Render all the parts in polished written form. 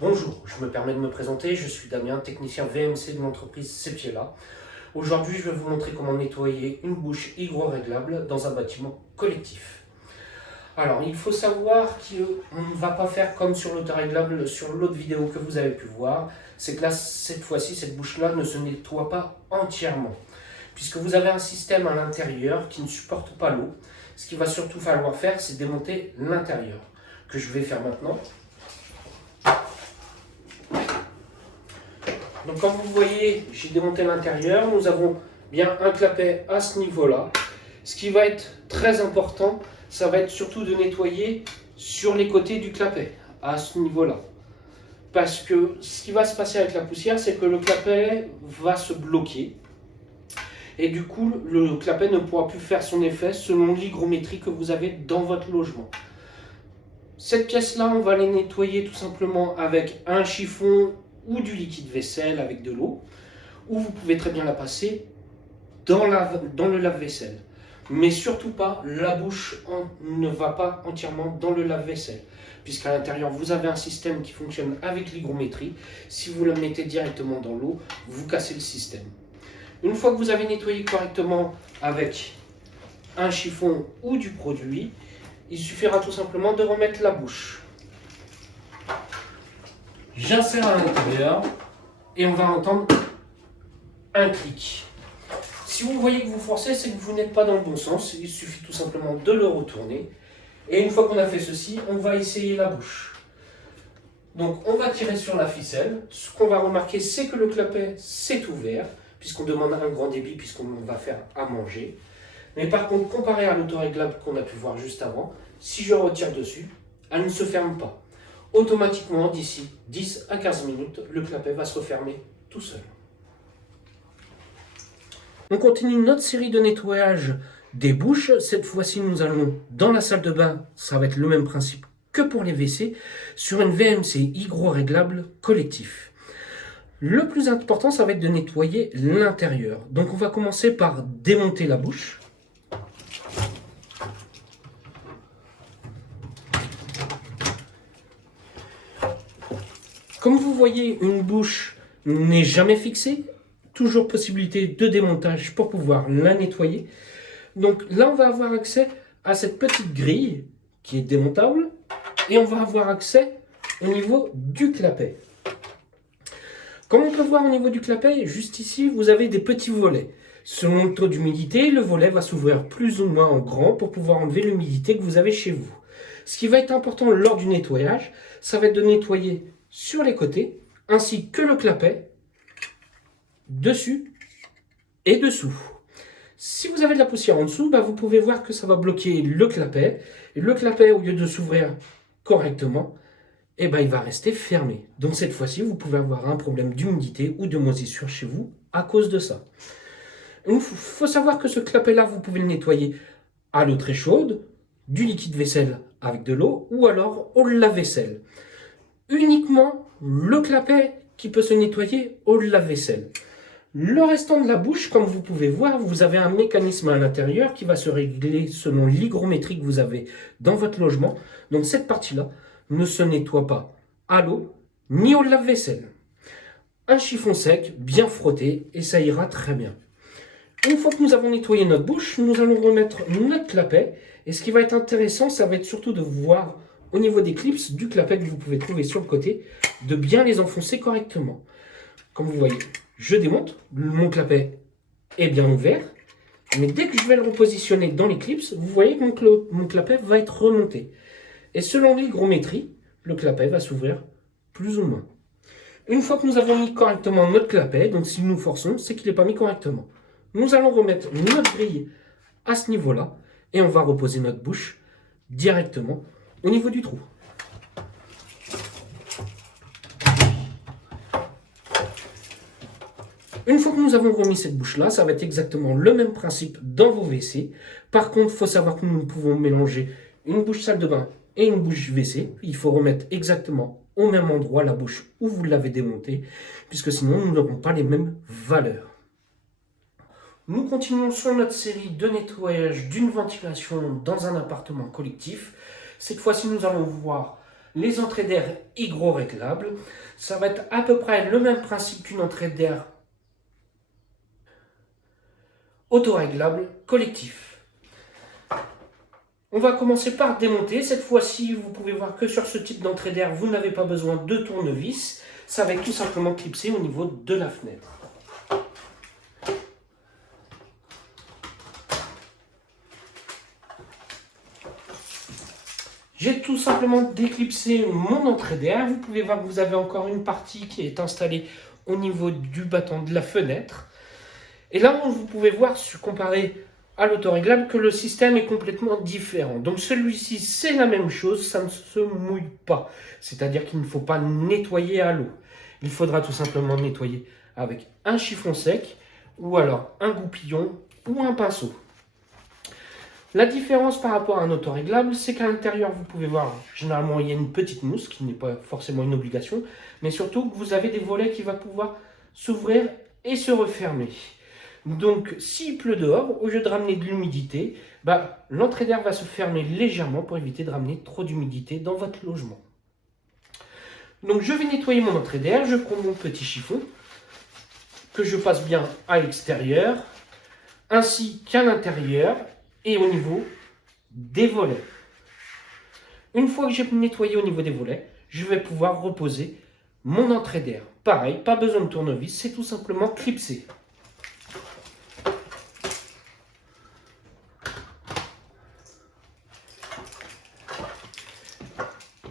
Bonjour, je me permets de me présenter, je suis Damien, technicien VMC de l'entreprise Cepiela. Aujourd'hui, je vais vous montrer comment nettoyer une bouche hydro-réglable dans un bâtiment collectif. Alors, il faut savoir qu'on ne va pas faire comme sur l'autoréglable, sur l'autre vidéo que vous avez pu voir. C'est que là, cette fois-ci, cette bouche-là ne se nettoie pas entièrement. Puisque vous avez un système à l'intérieur qui ne supporte pas l'eau. Ce qu'il va surtout falloir faire, c'est démonter l'intérieur, que je vais faire maintenant. Donc comme vous voyez, j'ai démonté l'intérieur. Nous avons bien un clapet à ce niveau-là. Ce qui va être très important, ça va être surtout de nettoyer sur les côtés du clapet, à ce niveau-là. Parce que ce qui va se passer avec la poussière, c'est que le clapet va se bloquer. Et du coup, le clapet ne pourra plus faire son effet selon l'hygrométrie que vous avez dans votre logement. Cette pièce-là, on va les nettoyer tout simplement avec un chiffon ou du liquide vaisselle avec de l'eau, ou vous pouvez très bien la passer dans le lave-vaisselle. Mais surtout pas, la bouche ne va pas entièrement dans le lave-vaisselle, puisqu'à l'intérieur vous avez un système qui fonctionne avec l'hygrométrie. Si vous le mettez directement dans l'eau, vous cassez le système. Une fois que vous avez nettoyé correctement avec un chiffon ou du produit, il suffira tout simplement de remettre la bouche. J'insère à l'intérieur et on va entendre un clic. Si vous voyez que vous forcez, c'est que vous n'êtes pas dans le bon sens. Il suffit tout simplement de le retourner. Et une fois qu'on a fait ceci, on va essayer la bouche. Donc on va tirer sur la ficelle. Ce qu'on va remarquer, c'est que le clapet s'est ouvert, puisqu'on demande un grand débit, puisqu'on va faire à manger. Mais par contre, comparé à l'autoréglable qu'on a pu voir juste avant, si je retire dessus, elle ne se ferme pas. Automatiquement, d'ici 10 à 15 minutes, le clapet va se refermer tout seul. On continue notre série de nettoyage des bouches. Cette fois-ci, nous allons dans la salle de bain. Ça va être le même principe que pour les WC, sur une VMC hydro-réglable collectif. Le plus important, ça va être de nettoyer l'intérieur. Donc on va commencer par démonter la bouche. Comme vous voyez, une bouche n'est jamais fixée. Toujours possibilité de démontage pour pouvoir la nettoyer. Donc là, on va avoir accès à cette petite grille qui est démontable. Et on va avoir accès au niveau du clapet. Comme on peut voir au niveau du clapet, juste ici, vous avez des petits volets. Selon le taux d'humidité, le volet va s'ouvrir plus ou moins en grand pour pouvoir enlever l'humidité que vous avez chez vous. Ce qui va être important lors du nettoyage, ça va être de nettoyer sur les côtés, ainsi que le clapet, dessus et dessous. Si vous avez de la poussière en dessous, vous pouvez voir que ça va bloquer le clapet. Et le clapet, au lieu de s'ouvrir correctement, il va rester fermé. Donc cette fois-ci, vous pouvez avoir un problème d'humidité ou de moisissure chez vous à cause de ça. Il faut savoir que ce clapet-là, vous pouvez le nettoyer à l'eau très chaude, du liquide vaisselle avec de l'eau, ou alors au lave-vaisselle. Uniquement le clapet qui peut se nettoyer au lave-vaisselle. Le restant de la bouche, comme vous pouvez voir, vous avez un mécanisme à l'intérieur qui va se régler selon l'hygrométrie que vous avez dans votre logement. Donc cette partie-là ne se nettoie pas à l'eau ni au lave-vaisselle. Un chiffon sec, bien frotté, et ça ira très bien. Une fois que nous avons nettoyé notre bouche, nous allons remettre notre clapet. Et ce qui va être intéressant, ça va être surtout de voir au niveau des clips du clapet que vous pouvez trouver sur le côté, de bien les enfoncer correctement. Comme vous voyez, je démonte, mon clapet est bien ouvert, mais dès que je vais le repositionner dans les clips, vous voyez que mon clapet va être remonté. Et selon l'hygrométrie, le clapet va s'ouvrir plus ou moins. Une fois que nous avons mis correctement notre clapet, donc si nous forçons, c'est qu'il n'est pas mis correctement. Nous allons remettre notre grille à ce niveau-là, et on va reposer notre bouche directement au niveau du trou. Une fois que nous avons remis cette bouche-là, ça va être exactement le même principe dans vos WC. Par contre, il faut savoir que nous pouvons mélanger une bouche salle de bain et une bouche WC. Il faut remettre exactement au même endroit la bouche où vous l'avez démontée, puisque sinon nous n'aurons pas les mêmes valeurs. Nous continuons sur notre série de nettoyage d'une ventilation dans un appartement collectif. Cette fois-ci, nous allons voir les entrées d'air hydro-réglables, ça va être à peu près le même principe qu'une entrée d'air autoréglable collectif. On va commencer par démonter. Cette fois-ci, vous pouvez voir que sur ce type d'entrée d'air, vous n'avez pas besoin de tournevis. Ça va être tout simplement clipsé au niveau de la fenêtre. J'ai tout simplement déclipsé mon entrée d'air. Vous pouvez voir que vous avez encore une partie qui est installée au niveau du battant de la fenêtre. Et là, vous pouvez voir, comparé à l'autoréglable, que le système est complètement différent. Donc celui-ci, c'est la même chose, ça ne se mouille pas. C'est-à-dire qu'il ne faut pas nettoyer à l'eau. Il faudra tout simplement nettoyer avec un chiffon sec, ou alors un goupillon, ou un pinceau. La différence par rapport à un autoréglable, c'est qu'à l'intérieur, vous pouvez voir, généralement, il y a une petite mousse, qui n'est pas forcément une obligation, mais surtout que vous avez des volets qui vont pouvoir s'ouvrir et se refermer. Donc, s'il pleut dehors, au lieu de ramener de l'humidité, l'entrée d'air va se fermer légèrement pour éviter de ramener trop d'humidité dans votre logement. Donc, je vais nettoyer mon entrée d'air, je prends mon petit chiffon, que je passe bien à l'extérieur, ainsi qu'à l'intérieur, et au niveau des volets. Une fois que j'ai nettoyé au niveau des volets, je vais pouvoir reposer mon entrée d'air. Pareil, pas besoin de tournevis, c'est tout simplement clipsé.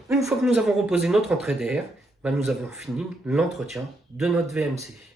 Une fois que nous avons reposé notre entrée d'air, nous avons fini l'entretien de notre VMC.